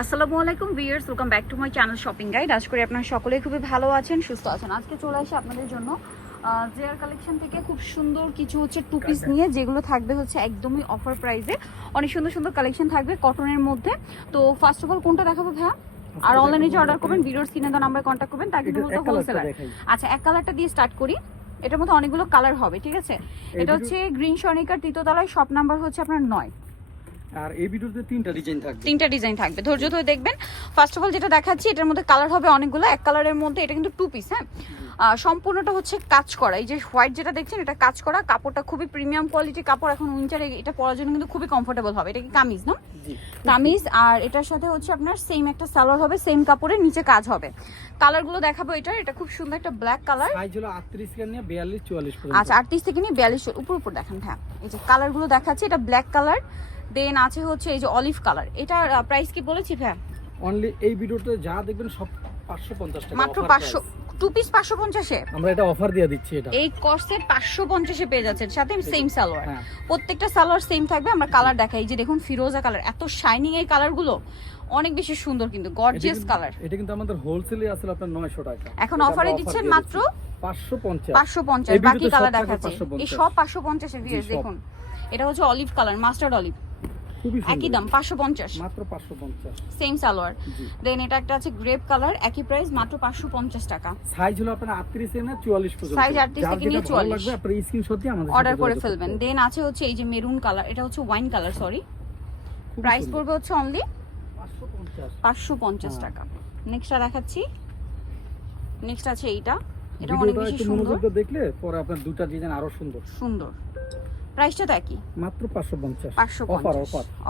আসসালামু আলাইকুম viewers, welcome back to my channel shopping guide. আশা করি আপনারা সকলেই খুবই ভালো আছেন, সুস্থ আছেন। আজকে চলে আসি আপনাদের জন্য জেআর কালেকশন থেকে খুব সুন্দর কিছু টু পিস নিয়ে, যেগুলো থাকবে একদমই অফার প্রাইসে। অনেক সুন্দর সুন্দর কালেকশন থাকবে কটনের মধ্যে। তো ফার্স্ট অফ অল কোনটা দেখাবো ভাইয়া? আর অনলাইনে যে অর্ডার করবেন ভিডিওর স্ক্রিনে দেওয়া নাম্বারে কন্ট্যাক্ট করবেন, তাকে কিন্তু হোলসেলার। আচ্ছা, এক কালারটা দিয়ে স্টার্ট করি। এটার মধ্যে অনেকগুলো কালার হবে, ঠিক আছে? এটা গ্রিন সনিকার তৃতীয়তলায়, শপ নাম্বার আপনার 9। আর এই ভিডিওতে তিনটা ডিজাইন থাকবে, ধৈর্য ধরে দেখবেন। ফার্স্ট অফ অল যেটা দেখাচ্ছি, এটার মধ্যে কালার হবে অনেকগুলো। এক কালারের মধ্যে এটা কিন্তু টু পিস, হ্যাঁ। সম্পূর্ণটা কাজ করা। এই যে হোয়াইট যেটা দেখছেন, এটা কাজ করা। কাপড়টা খুবই প্রিমিয়াম কোয়ালিটির কাপড়। এখন উইন্টারে এটা পরার জন্য কিন্তু খুবই কমফোর্টেবল হবে। এটা কি কামিজ না? কামিজ। আর এটার সাথে আপনার সেম একটা সালোয়ার হবে, সেম কাপড়ের নিচে কাজ হবে। কালারগুলো দেখাবো। এটা খুব সুন্দর একটা ব্ল্যাক কালার। সাইজ হলো 38 থেকে নিয়ে 42 44 পর্যন্ত। আচ্ছা, 38 থেকে নিয়ে 42 উপর দেখান। হ্যাঁ, এই যে কালারগুলো দেখাচ্ছি, এটা ব্ল্যাক কালার। দেন আছে এই যে অলিভ কালার। এটার প্রাইস কি বলেছি ভাই? অনলি এই ভিডিওতে যা দেখবেন সব 550 টাকা, মাত্র 500। টু পিস 550 এ আমরা এটা অফার দিয়ে দিচ্ছি। এটা এই কস্টে 550 এ পেয়ে যাচ্ছেন, সাথে সেম সালোয়ার। প্রত্যেকটা সালোয়ার সেম থাকবে। আমরা কালার দেখাই। এই যে দেখুন ফিরোজা কালার, এত শাইনিং এই কালারগুলো, অনেক বেশি সুন্দর, কিন্তু গর্জিয়াস কালার। এটা কিন্তু আমাদের হোলসেলে আসলে আপনার 900 টাকা, এখন অফারে দিচ্ছেন মাত্র 550। 550। বাকি কালার দেখাচ্ছি, এই সব 550 এ। ভিউয়ার্স দেখুন, এটা অলিভ কালার, মাস্টার্ড অলিভ, একই দাম 550, মাত্র 550, সেম সালোয়ার। দেন এটা একটা আছে গ্রেপ কালার, একই প্রাইস, মাত্র 550 টাকা। সাইজ হলো আপনার 38 থেকে 44 পর্যন্ত। সাইজ 38 থেকে নিয়ে 44 লাগবে আপনি স্ক্রিনশট দিয়ে আমাদের অর্ডার করে ফেলবেন। দেন আছে এই যে মেরুন কালার, এটা ওয়াইন কালার, সরি। প্রাইস পড়বে অনলি 550 টাকা। নেক্সটটা দেখাচ্ছি। নেক্সট আছে এটা অনেক বেশি সুন্দর। দেখলে পরে আপনার দুটো ডিজাইন আরো সুন্দর। প্রাইসটা তো একই, মাত্র 550।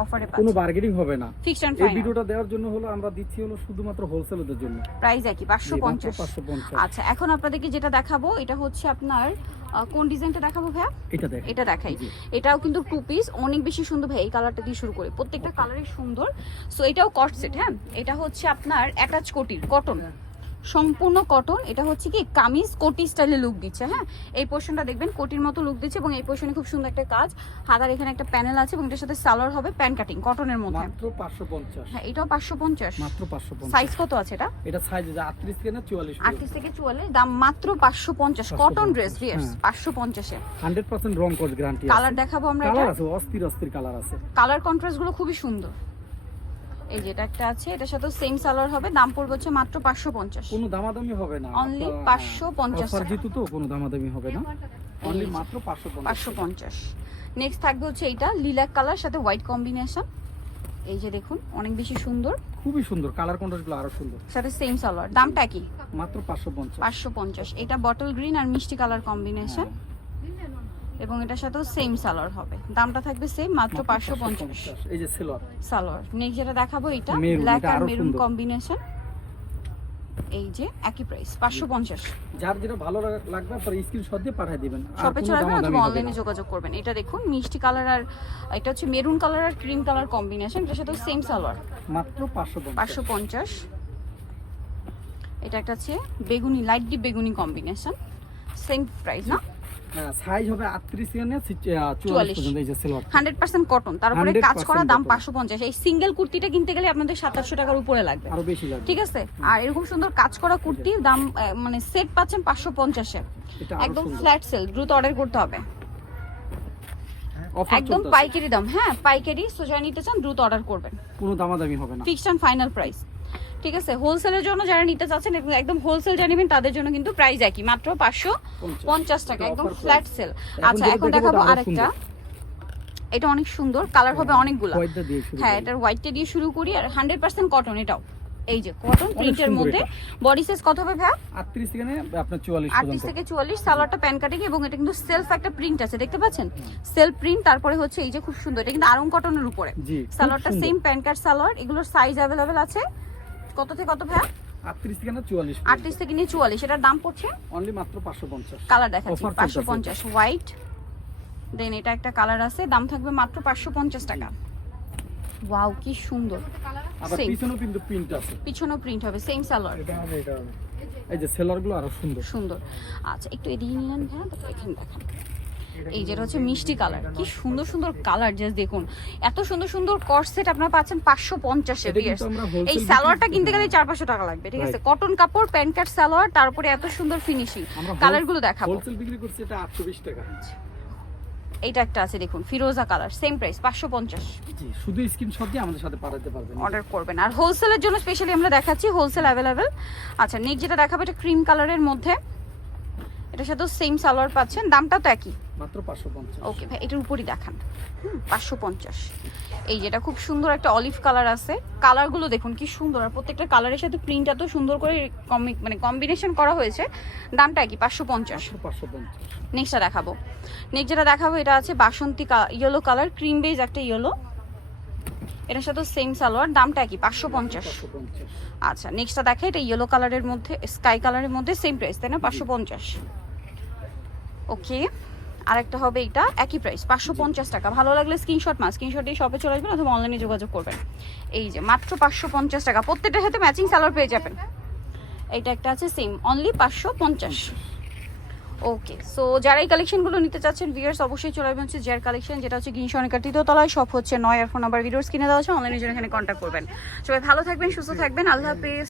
অফারে পাচ্ছেন, কোনো বার্গেনিং হবে না। ফিক্সড এন্ড এই ফাইনাল। ভিডিওটা দেওয়ার জন্য আমরা দিচ্ছি শুধুমাত্র হোলসেলারদের জন্য। প্রাইস একই, 550। 550। আচ্ছা, এখন আপনাদেরকে যেটা দেখাবো, এটা আপনার কোন ডিজাইনটা দেখাবো ভাইয়া? এটা দেখাই। এটাও কিন্তু টু পিস, অনেক বেশি সুন্দর ভাই। এই কালারটা দিয়ে শুরু করে, প্রত্যেকটা কালারই সুন্দর। সো এটাও কট সেট, হ্যাঁ। এটা আপনার অ্যাটাচ কোটির, কটন, সম্পূর্ণ কটন। এটা কি কামিজ কোটি স্টাইলে লুক দিচ্ছে, হ্যাঁ। এই পোর্শনটা দেখবেন কোটির মতো লুক দিচ্ছে, এবং এই পোর্শনে খুব সুন্দর একটা কাজ। হাতার এখানে একটা প্যানেল আছে, এবং এটার সাথে সালোয়ার হবে প্যান কাটিং কটনের মধ্যে, মাত্র 550। হ্যাঁ, এটাও 550, মাত্র 550। সাইজ কত আছে এটা সাইজ 38 থেকে 44। 38 থেকে 44, দাম মাত্র 550। কটন ড্রেস ভিউয়ার্স, 550 এ 100% রং কোড গ্যারান্টি আছে। কালার দেখাবো আমরা। কালার আছে, অস্থির কালার আছে। কালার কন্ট্রাস্ট গুলো খুবই সুন্দর। এই যে এটা একটা আছে, এটার সাথে সেম সালোয়ার হবে। দাম পড়বে মাত্র 550। কোনো দামাদামি হবে না, অনলি 550 অফার যেহেতু তো কোনো দামাদামি হবে না, অনলি মাত্র 550। নেক্সট থাকবে এইটা লিলাক কালার সাথে হোয়াইট কম্বিনেশন। এই যে দেখুন, অনেক বেশি সুন্দর, খুবই সুন্দর। কালার কন্ট্রাস্টগুলো আরো সুন্দর, সাথে সেম সালোয়ার। দামটা কি? মাত্র 550। এটা বটল গ্রিন আর মিষ্টি কালার কম্বিনেশন, এবং এটার সাথেও সেম সালোয়ার হবে। দামটা থাকবে সেম, মাত্র 550। এই যে সালোয়ার। নেক্সট যেটা দেখাবো, এটা ব্ল্যাক আর মেরুন কম্বিনেশন। এই যে একই প্রাইস, 550। যার যেটা ভালো লাগবে আপনারা স্ক্রিনশট দিয়ে পাঠিয়ে দিবেন, শপে চলে আসবেন অথবা অনলাইনে যোগাযোগ করবেন। এটা দেখুন মিষ্টি কালার, আর এটা মেরুন কালার আর ক্রিম কালার কম্বিনেশন। এটার সাথে সেম সালোয়ার, মাত্র 550। এটা একটা আছে বেগুনি, লাইট ডিপ বেগুনি কম্বিনেশন, সেম প্রাইস না? সাইজ হবে 38 থেকে 44 পর্যন্ত। এই যে সালোয়ার 100% কটন, তারপরে কাজ করা, দাম 550। এই সিঙ্গেল কুর্তিটা কিনতে গেলে আপনাদের 2700 টাকার উপরে লাগবে, আরো বেশি লাগবে, ঠিক আছে? আর এরকম সুন্দর কাজ করা কুর্তি দাম মানে সেট পাচ্ছেন 550 এ, একদম ফ্ল্যাট সেল। দ্রুত অর্ডার করতে হবে, একদম পাইকারি দাম, হ্যাঁ পাইকারি। সো যারা নিতে চান দ্রুত অর্ডার করবেন, কোনো দামাদামি হবে না, ফিক্সড এন্ড ফাইনাল প্রাইস, ঠিক আছে? হোলসেলের জন্য যারা নিতে চাচ্ছেন, একদম হোলসেল জানিবেন, তাদের জন্য কিন্তু প্রাইস একই, মাত্র 550 টাকা, একদম ফ্ল্যাট সেল। আচ্ছা, এখন দেখাবো আরেকটা। এটা অনেক সুন্দর, কালার হবে অনেকগুলো, হ্যাঁ। এটার হোয়াইটটা দিয়ে শুরু করি, আর 100% কটন। এটাও এই যে কটন প্রিন্টের মধ্যে। বডি সাইজ কত হবে ভাই? 38 থেকে আপনার 44 পর্যন্ত। 38 থেকে 44। সালোয়ারটা প্যান কাটিং, এবং এটা কিন্তু সেলফ একটা প্রিন্ট আছে, দেখতে পাচ্ছেন? Self print. তারপরে এই যে খুব সুন্দর, এটা কিন্তু আরং কটনের উপরে। সালোয়ারটা সেম প্যান কাট সালোয়ার। এগুলোর সাইজ अवेलेबल আছে। কত থেকে কত ভাই? 38 থেকে 44। 38 থেকে নিয়ে 44। এটার দাম পড়ছে অনলি মাত্র 550। কালার দেখাচ্ছি, 550 হোয়াইট। দেন এটা একটা কালার আছে, দাম থাকবে মাত্র 550 টাকা। ওয়াও, কি সুন্দর। আবার পিছনেও কিন্তু প্রিন্ট আছে, পিছনেও প্রিন্ট হবে, সেম সালোয়ার। এই যে সেলারগুলো আরো সুন্দর। আচ্ছা, একটু এদিকে নিলেন ভাই, তারপর এখানে দেখান। এই যেটা হচ্ছে মিষ্টি কালার, কি সুন্দর সুন্দর কালার, জাস্ট দেখুন এত সুন্দর সুন্দর কর্সেট আপনারা পাচ্ছেন 550 এ। এটা কিন্তু আমরা wholesale এই বিক্রি সালোয়ারটা করি। কিনতে গেলে 400-500 টাকা লাগবে, ঠিক আছে? Right. কটন কাপড়, প্যান্ট কাট সালোয়ার, তারপরে এত সুন্দর ফিনিশিং। আমরা কালারগুলো দেখাবো। হোলসেল বিক্রি করছি এটা 820 টাকা। এইটা একটা আছে দেখুন, ফিরোজা কালার, সেম প্রাইস 550। জি, শুধু স্ক্রিনশট দিয়ে আমাদের সাথে পাঠাতে পারবেন। অর্ডার করবেন। আর হোলসেলের জন্য স্পেশালি আমরা দেখাচ্ছি, হোলসেল অ্যাভেলেবেল। আচ্ছা, নেক্সট যেটা দেখাবো এটা ক্রিম কালারের মধ্যে, এটার সাথে সেম সালোয়ার পাচ্ছেন, দামটা তো একই। মাত্র 550। ওকে ভাই, এটার উপরই দেখান। 550। এই যেটা খুব সুন্দর একটা অলিভ কালার আছে, কালারগুলো দেখুন কি সুন্দর, আর প্রত্যেকটা কালারের সাথে প্রিন্ট এত সুন্দর করে মানে কম্বিনেশন করা হয়েছে। দামটা কি? 550। 550। নেক্সটটা দেখাবো। নেক্সট যেটা দেখাবো এটা আছে বাসন্তী ইয়েলো কালার, ক্রিম বেজ একটা ইয়েলো, এটার সাথে সেম সালোয়ার, দামটা কি? 550। 550। আচ্ছা, নেক্সটটা দেখে, এটা ইয়েলো কালারের মধ্যে, স্কাই কালারের মধ্যে, সেম প্রাইস তাই না? 550। ওকে, আরেকটা হবে এটা একই প্রাইস 550 টাকা। ভালো লাগলে স্ক্রিনশট দিয়ে শপে চলে আসবেন অথবা অনলাইনে যোগাযোগ করবেন। এই যে মাত্র 550 টাকা, প্রত্যেকটার সাথে ম্যাচিং সালোয়ার পেয়ে যাবেন। এইটা একটা আছে সেম, অনলি 550। ওকে, সো যারা এই কালেকশনগুলো নিতে চাচ্ছেন ভিউয়ার্স অবশ্যই চলে আসবেন হচ্ছে জের কালেকশন, যেটা হচ্ছে গিনসনিকা তৃতীয়তলায়, শপ হচ্ছে 9 আর ফোন নাম্বার ভিডিওস কিনে দেওয়া আছে, অনলাইনে জন্য এখানে কন্ট্যাক্ট করবেন। সবাই ভালো থাকবেন, সুস্থ থাকবেন, আল্লাহ হাফেজ।